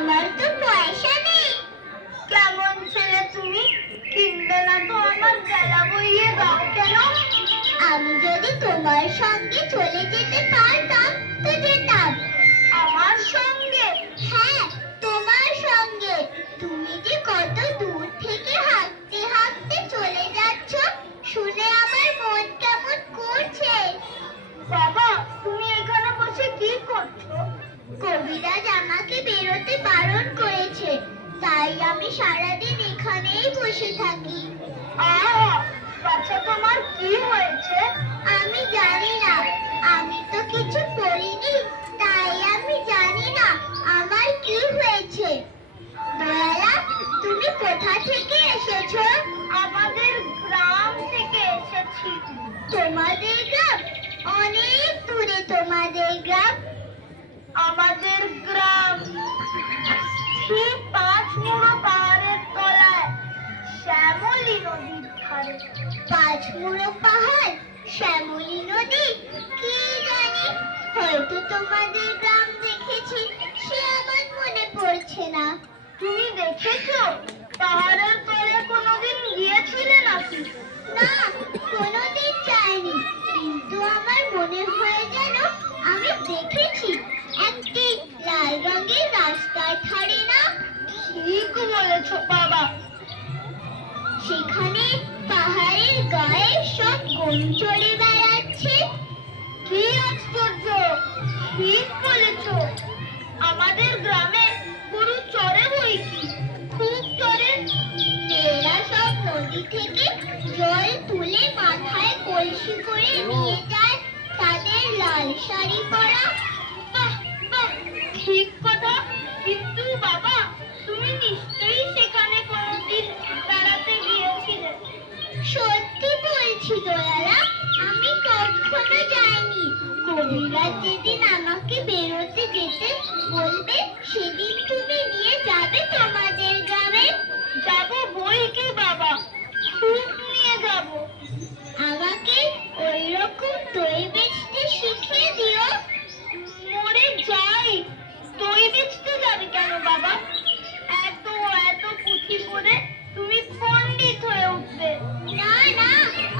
আমার তো পয়সা নেই। কেমন ছেলে তুমি, কিনবে না তো আমার গেলা বইয়ে দাও কেন? আমি যদি তোমার সঙ্গে চলে যেতে পারতাম তো যেতাম। আমার সঙ্গে? হ্যাঁ, তোমার সঙ্গে। তুমি যে কত দূর থেকে হাঁটতে হাঁটতে চলে যাচ্ছ শুনে আমার মন কেমন করছে। বাবা, তুমি এখানে বসে কি করছো? কবিরাজ আমাকে বেরোতে বারণ করেছে, তাই আমি সারাদিন এখানেই বসে থাকি। বাচ্চা, তোমার কি হয়েছে? আমি জানি না, আমি তো কিছু করিনি, তাই আমি জানি না আমার কি হয়েছে। দয়ালা, তুমি কোথা থেকে এসেছো? আমাদের গ্রাম থেকে এসেছি। তোমাদের গ্রাম? অনেক দূরে তোমাদের গ্রাম। আমাদের গ্রাম ঠিক 5 মুড়ো পাহাড়ের তলায়, শ্যামলী নদীর ধারে। 5 মুড়ো পাহাড়, শ্যামলী নদী? কি জানি, হয়তো তোমাদের গ্রাম দেখেছি, সে আমার মনে পড়ছে না। তুমি দেখেছো? পাহাড়ের তলে কোনোদিন গিয়েছিলে নাকি? না, কোনোদিন যাইনি, কিন্তু আমার মনে হয় যেন আমি দেখেছি একটি লাল রঙের রাস্তার ধারে। না, ঠিক বলেছো বাবা। সেখানে পাহাড়ের গায়ে সব গরু চড়ে বেড়াচ্ছে। কি আশ্চর্য, ঠিক বলেছো। আমাদের গ্রামে গরু চড়ে বই কি, খুব চড়ে। মেয়েরা সব নদী থেকে জল তুলে মাথায় কলসি করে নিয়ে যায়, তাদের লাল শাড়ি পরা। বাহ বাহ, ঠিক কথা। কিন্তু বাবা, তুমি নিশ্চয়ই সেখানে কোনোদিন বেড়াতে গিয়েছিলে। সত্যি বলছি দয়ালা, আমি কখনো যাইনি। কবিরাজ যেদিন আমাকে বেরোতে যেতে বলবে সেদিন তুমি নিয়ে যাবে তোমাদের গ্রামে। যাবো বই কি বাবা, খুব নিয়ে যাব। আমাকে ওই রকম দই বেচতে শিখিয়ে দিও। মরে যাই, দই বেচতে যাবে কেন বাবা? এত এত পুঁথি পড়ে তুমি পণ্ডিত হয়ে উঠবে। না না,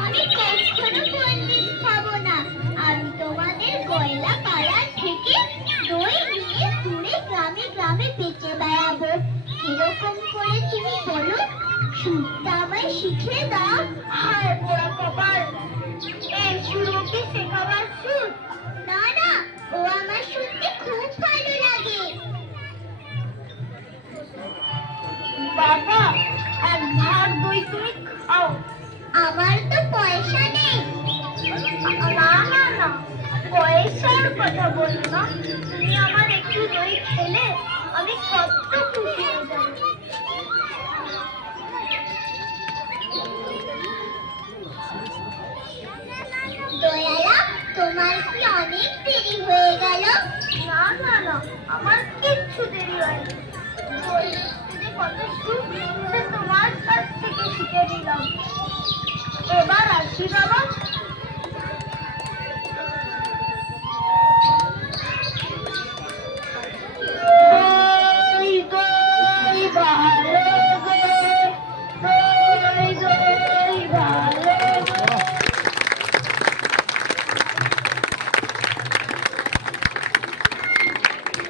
আমি কখনো পণ্ডিত হব না। আমি তোমাদের গয়লা পাড়া থেকে দই নিয়ে দূরে গ্রামে গ্রামে বেচে বেড়াবো। কিরকম করে তুমি বলো, সুরটা আমায় শিখিয়ে দাও। হায় পোড়া কপাল, এই সুর কি শেখাবার সুর? না না, ও আমার শুনতে খুব ভালো লাগে। বাবা, এক ভাগ দই তুমি খাও। আমার তো পয়সা নেই। না না না, পয়সার কথা বলো না। তুমি আমার একটু দই খেলে আমি কত খুশি হয়ে যাব। দয়ালা, তোমার কি অনেক দেরি হয়ে গেল? না না না, আমার কিচ্ছু দেরি হয়নি। কত সুখ তোমার কাছ থেকে শিখে দিলাম। এবার আসি বাবা।